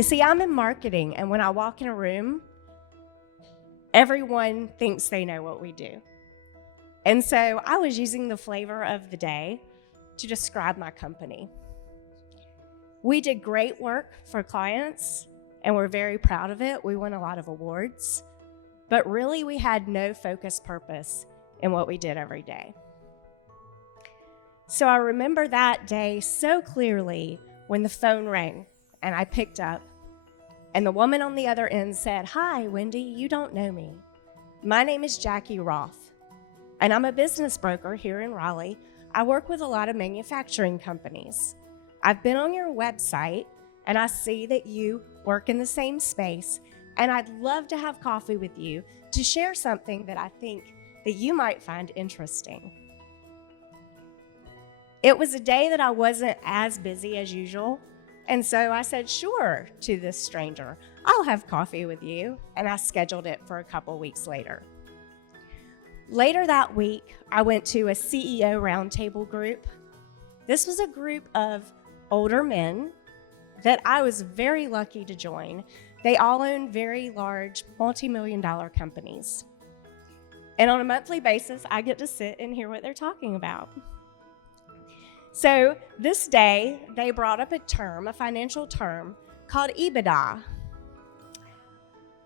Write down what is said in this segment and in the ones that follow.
You see, I'm in marketing, and when I walk in a room, everyone thinks they know what we do. And so I was using the flavor of the day to describe my company. We did great work for clients, and we're very proud of it. We won a lot of awards, but really we had no focused purpose in what we did every day. So I remember that day so clearly when the phone rang and I picked up, and the woman on the other end said, "Hi, Wendy, you don't know me. My name is Jackie Roth, and I'm a business broker here in Raleigh. I work with a lot of manufacturing companies. I've been on your website, and I see that you work in the same space, and I'd love to have coffee with you to share something that I think that you might find interesting." It was a day that I wasn't as busy as usual, and so I said, "Sure," to this stranger. "I'll have coffee with you," and I scheduled it for a couple weeks later. Later that week, I went to a CEO roundtable group. This was a group of older men that I was very lucky to join. They all own very large, multi-million-dollar companies. And on a monthly basis, I get to sit and hear what they're talking about. So this day, they brought up a term, a financial term, called EBITDA.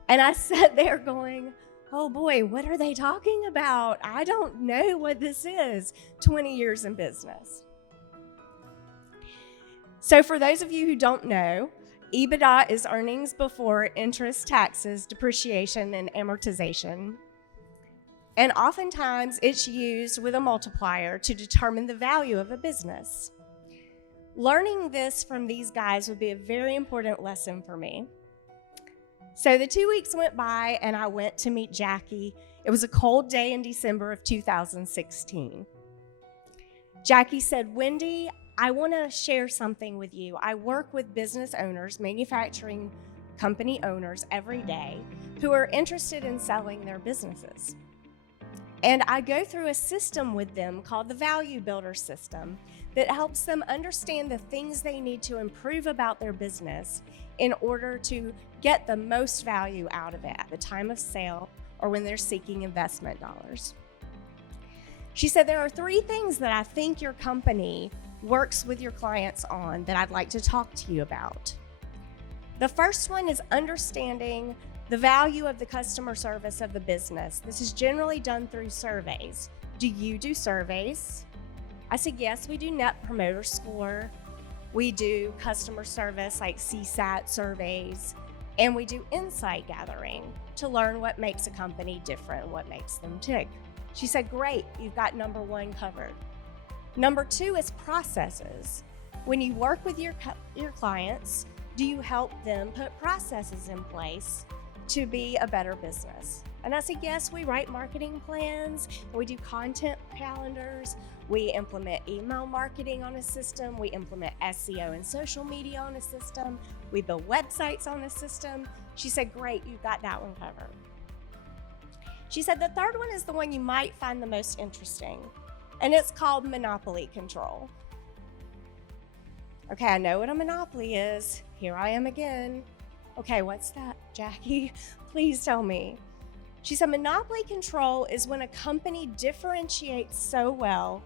And I sat there going, oh boy, what are they talking about? I don't know what this is. 20 years in business. So for those of you who don't know, EBITDA is earnings before interest, taxes, depreciation, and amortization. And oftentimes it's used with a multiplier to determine the value of a business. Learning this from these guys would be a very important lesson for me. So the 2 weeks went by and I went to meet Jackie. It was a cold day in December of 2016. Jackie said, "Wendy, I want to share something with you. I work with business owners, manufacturing company owners every day who are interested in selling their businesses. And I go through a system with them called the Value Builder System that helps them understand the things they need to improve about their business in order to get the most value out of it at the time of sale or when they're seeking investment dollars." She said, "There are 3 things that I think your company works with your clients on that I'd like to talk to you about. The first one is understanding the value of the customer service of the business. This is generally done through surveys. Do you do surveys?" I said, "Yes, we do Net Promoter Score. We do customer service like CSAT surveys, and we do insight gathering to learn what makes a company different, what makes them tick." She said, "Great, you've got number 1 covered. Number 2 is processes. When you work with your clients, do you help them put processes in place to be a better business?" And I said, "Yes, we write marketing plans, we do content calendars, we implement email marketing on a system, we implement SEO and social media on a system, we build websites on a system." She said, "Great, you've got that one covered." She said, "The third one is the one you might find the most interesting, and it's called monopoly control." Okay, I know what a monopoly is. Here I am again. Okay, what's that, Jackie? Please tell me. She said, "Monopoly control is when a company differentiates so well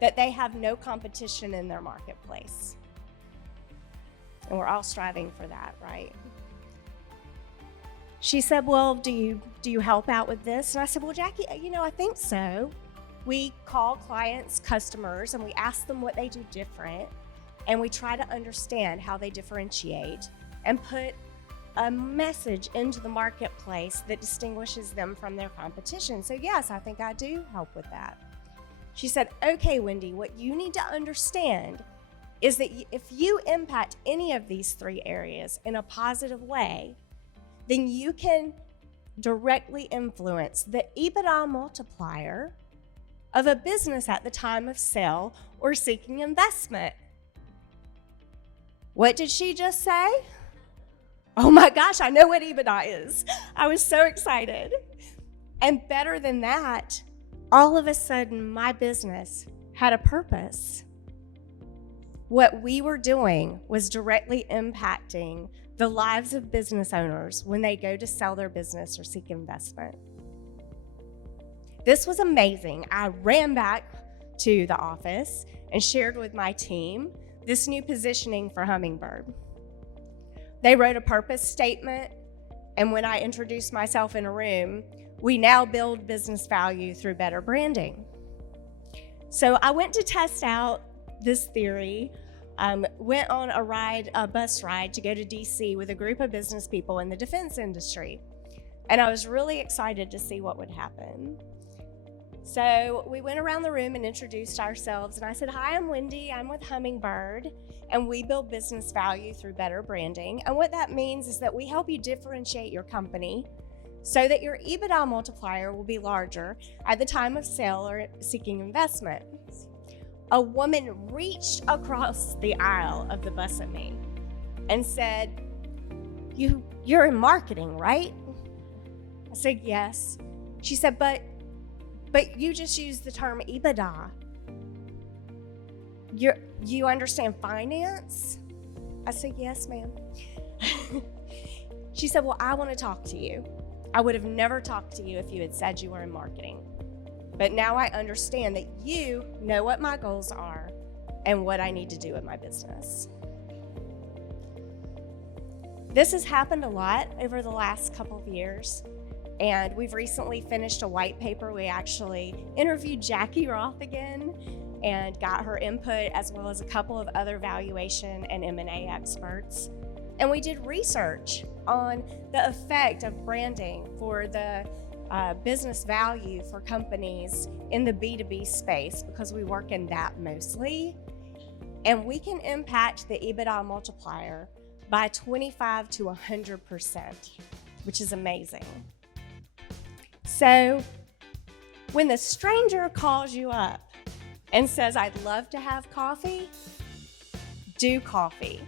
that they have no competition in their marketplace." And we're all striving for that, right? She said, "Well, do you help out with this?" And I said, "Well, Jackie, I think so. We call clients customers and we ask them what they do different, and we try to understand how they differentiate and put a message into the marketplace that distinguishes them from their competition. So yes, I think I do help with that." She said, "Okay, Wendy, what you need to understand is that if you impact any of these 3 areas in a positive way, then you can directly influence the EBITDA multiplier of a business at the time of sale or seeking investment." What did she just say? Oh my gosh, I know what EBITDA is. I was so excited. And better than that, all of a sudden my business had a purpose. What we were doing was directly impacting the lives of business owners when they go to sell their business or seek investment. This was amazing. I ran back to the office and shared with my team this new positioning for Hummingbird. They wrote a purpose statement, and when I introduced myself in a room, we now build business value through better branding. So I went to test out this theory, went on a bus ride to go to DC with a group of business people in the defense industry. And I was really excited to see what would happen. So we went around the room and introduced ourselves, and I said, "Hi, I'm Wendy, I'm with Hummingbird, and we build business value through better branding. And what that means is that we help you differentiate your company so that your EBITDA multiplier will be larger at the time of sale or seeking investment." A woman reached across the aisle of the bus at me and said, You're in marketing, right? I said, "Yes." She said, but you just used the term EBITDA. You understand finance? I said, "Yes, ma'am." She said, "Well, I want to talk to you. I would have never talked to you if you had said you were in marketing. But now I understand that you know what my goals are and what I need to do in my business." This has happened a lot over the last couple of years, and we've recently finished a white paper. We actually interviewed Jackie Roth again and got her input, as well as a couple of other valuation and M&A experts. And we did research on the effect of branding for the business value for companies in the B2B space, because we work in that mostly. And we can impact the EBITDA multiplier by 25 to 100%, which is amazing. So when the stranger calls you up and says, "I'd love to have coffee," do coffee.